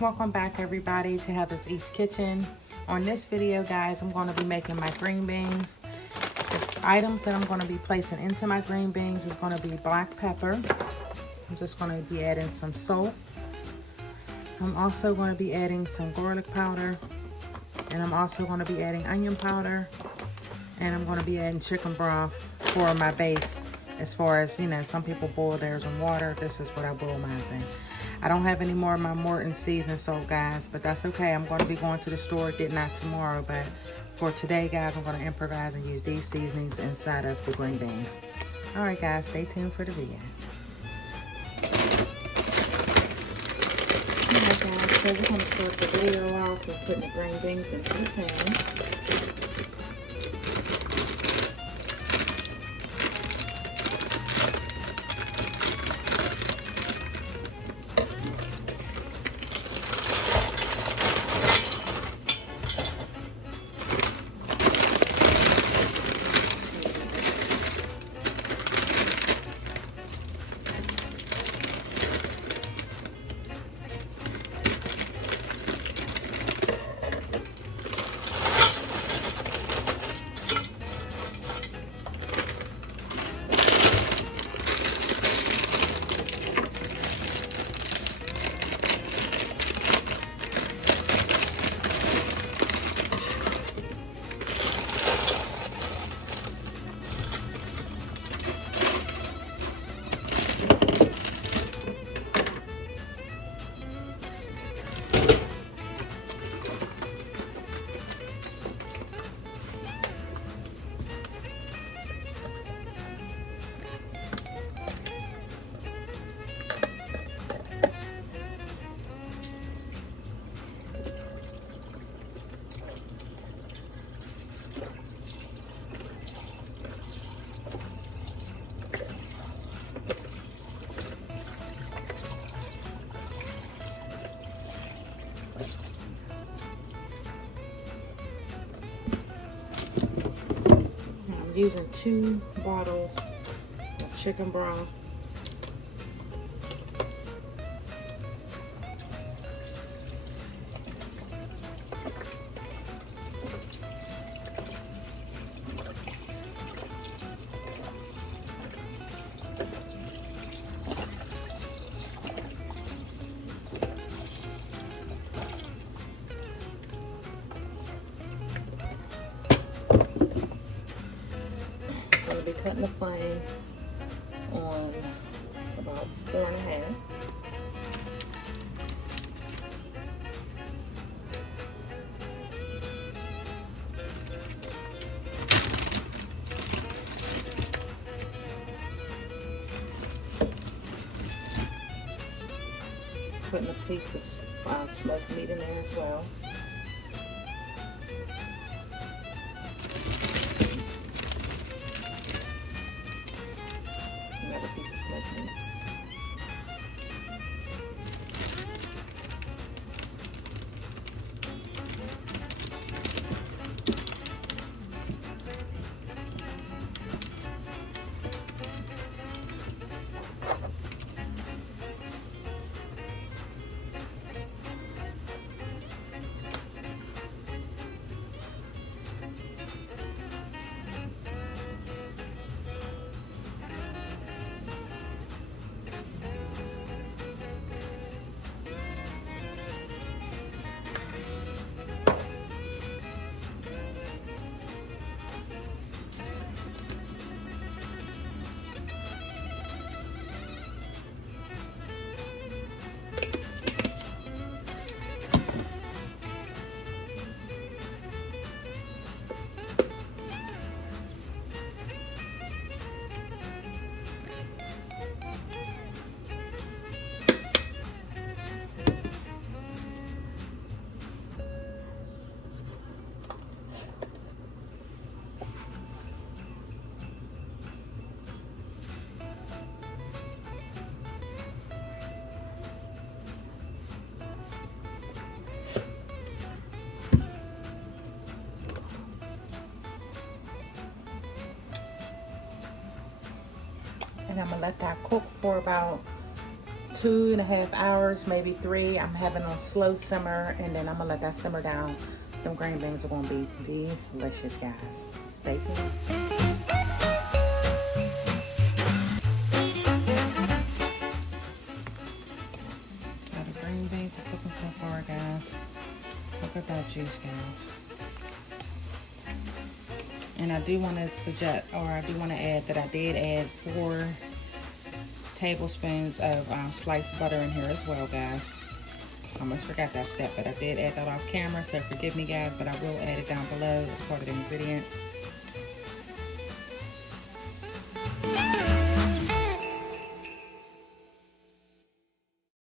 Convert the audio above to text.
Welcome back everybody to Heather's East Kitchen. On this video guys, I'm going to be making my green beans. The items that I'm going to be placing into my green beans is going to be black pepper. I'm just going to be adding some salt. I'm also going to be adding some garlic powder. And I'm also going to be adding onion powder. And I'm going to be adding chicken broth for my base. As far as, you know, some people boil theirs in water. This is what I boil mine in. I don't have any more of my Morton seasoning salt, guys, but that's okay. I'm going to be going to the store, getting that tomorrow. But for today, guys, I'm going to improvise and use these seasonings inside of the green beans. All right, guys, stay tuned for the video. All right, guys, so we're going to start the video off with putting the green beans into the pan. Using 2 bottles of chicken broth. Cutting the flame on about 4.5. Putting a piece of smoked meat in there as well. Another piece of smoked meat. and I'm gonna let that cook for about 2.5 hours, maybe 3. I'm having on slow simmer, and then I'm gonna let that simmer down. Them green beans are gonna be delicious, guys. Stay tuned. Got the green beans is looking so far, guys. Look at that juice, guys. And I do want to suggest, or I do want to add that I did add 4 tablespoons of sliced butter in here as well, guys. I almost forgot that step, but I did add that off camera, so forgive me, guys, but I will add it down below as part of the ingredients.